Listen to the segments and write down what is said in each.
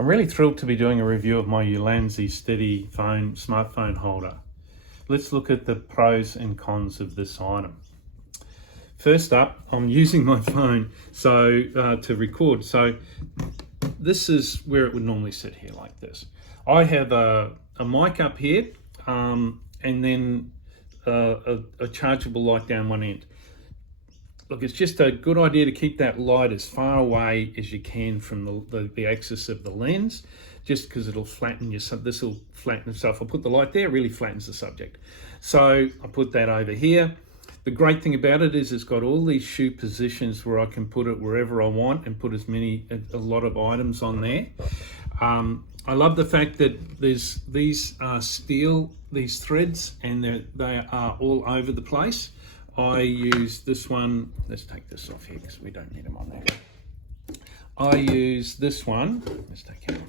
I'm really thrilled to be doing a review of my Ulanzi steady phone smartphone holder. Let's look at the pros and cons of this item. First up, I'm using my phone to record. So this is where it would normally sit here like this. I have a mic up here and then a chargeable light down one end. Look, it's just a good idea to keep that light as far away as you can from the axis of the lens, just because it'll flatten this will flatten itself. I'll put the light there, it really flattens the subject. So I put that over here. The great thing about it is it's got all these shoe positions where I can put it wherever I want and put a lot of items on there. I love the fact that there's these threads, and they are all over the place. I use this one. Let's take this off here because we don't need them on there. I use this one. Let's take it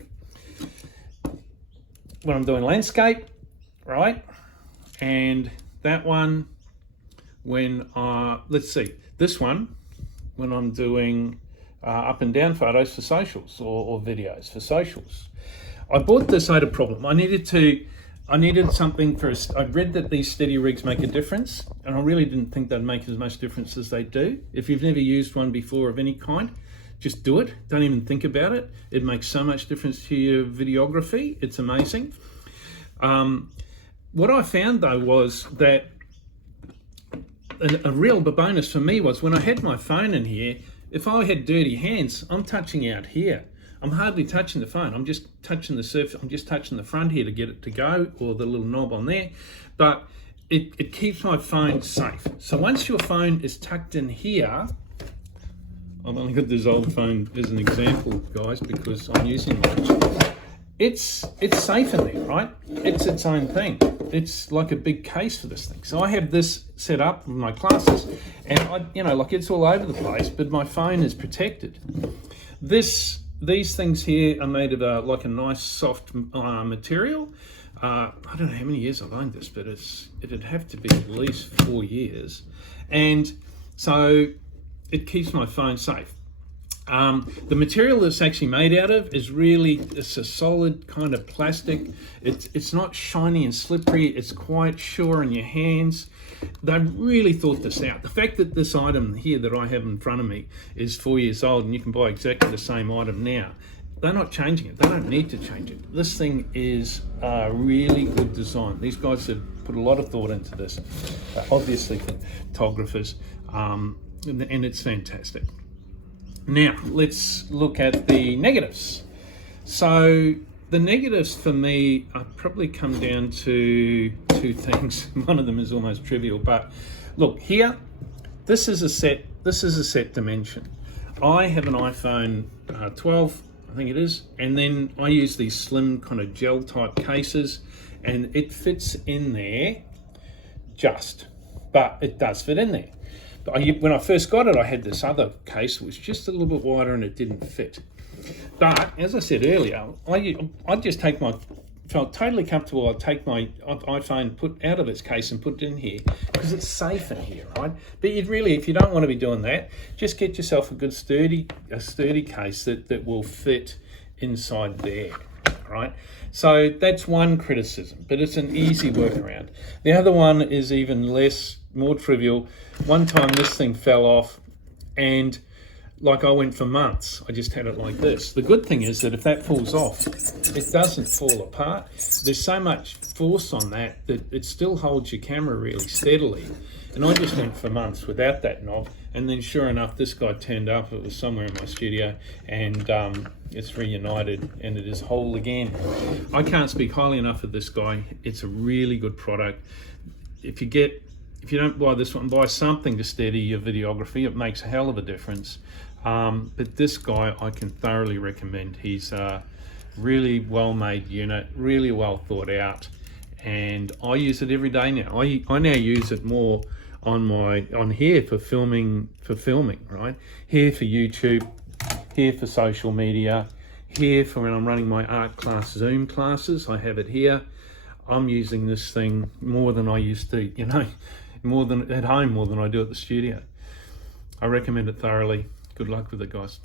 off when I'm doing landscape, right? And that one when let's see, this one when I'm doing up and down photos for socials or videos for socials. I bought this. I had a problem. I needed something for I read that these steady rigs make a difference, and I really didn't think they'd make as much difference as they do. If you've never used one before of any kind, just do it. Don't even think about it. It makes so much difference to your videography. It's amazing. What I found though was that a real bonus for me was when I had my phone in here, if I had dirty hands, I'm touching out here. I'm hardly touching the phone. I'm just touching the surface. I'm just touching the front here to get it to go, or the little knob on there. But it keeps my phone safe. So once your phone is tucked in here, I've only got this old phone as an example, guys, because I'm using it. It's safe in there, right? It's its own thing. It's like a big case for this thing. So I have this set up in my classes, and it's all over the place, but my phone is protected. These things here are made of like a nice soft material. I don't know how many years I've owned this, but it'd have to be at least 4 years. And so it keeps my phone safe. The material that's actually made out of is it's a solid kind of plastic. It's not shiny and slippery. It's quite sure in your hands. They really thought this out. The fact that this item here that I have in front of me is 4 years old and you can buy exactly the same item now, they're not changing it. They don't need to change it. This thing is a really good design. These guys have put a lot of thought into this, obviously photographers, and it's fantastic. Now, let's look at the negatives. So the negatives for me probably come down to two things. One of them is almost trivial, but look here, this is a set dimension. I have an iPhone 12, I think it is, and then I use these slim kind of gel type cases, and it fits in there but it does fit in there. When I first got it, I had this other case that was just a little bit wider and it didn't fit. But as I said earlier, I'd just felt totally comfortable. I'd take my iPhone, put out of its case and put it in here because it's safe in here, right? But if you don't want to be doing that, just get yourself a good sturdy case that will fit inside there, right? So that's one criticism, but it's an easy workaround. The other one is even more trivial. One time this thing fell off, and I went for months. I just had it like this. The good thing is that if that falls off, it doesn't fall apart. There's so much force on that it still holds your camera really steadily. And I just went for months without that knob, and then sure enough, this guy turned up. It was somewhere in my studio, and it's reunited, and it is whole again. I can't speak highly enough of this guy. It's a really good product. If you don't buy this one, buy something to steady your videography. It makes a hell of a difference. But this guy I can thoroughly recommend. He's a really well-made unit, really well thought out, and I use it every day now. I now use it more on here for filming, right? Here for YouTube, here for social media, here for when I'm running my art class Zoom classes. I have it here. I'm using this thing more than I used to, more than at home, more than I do at the studio. I recommend it thoroughly. Good luck with it, guys.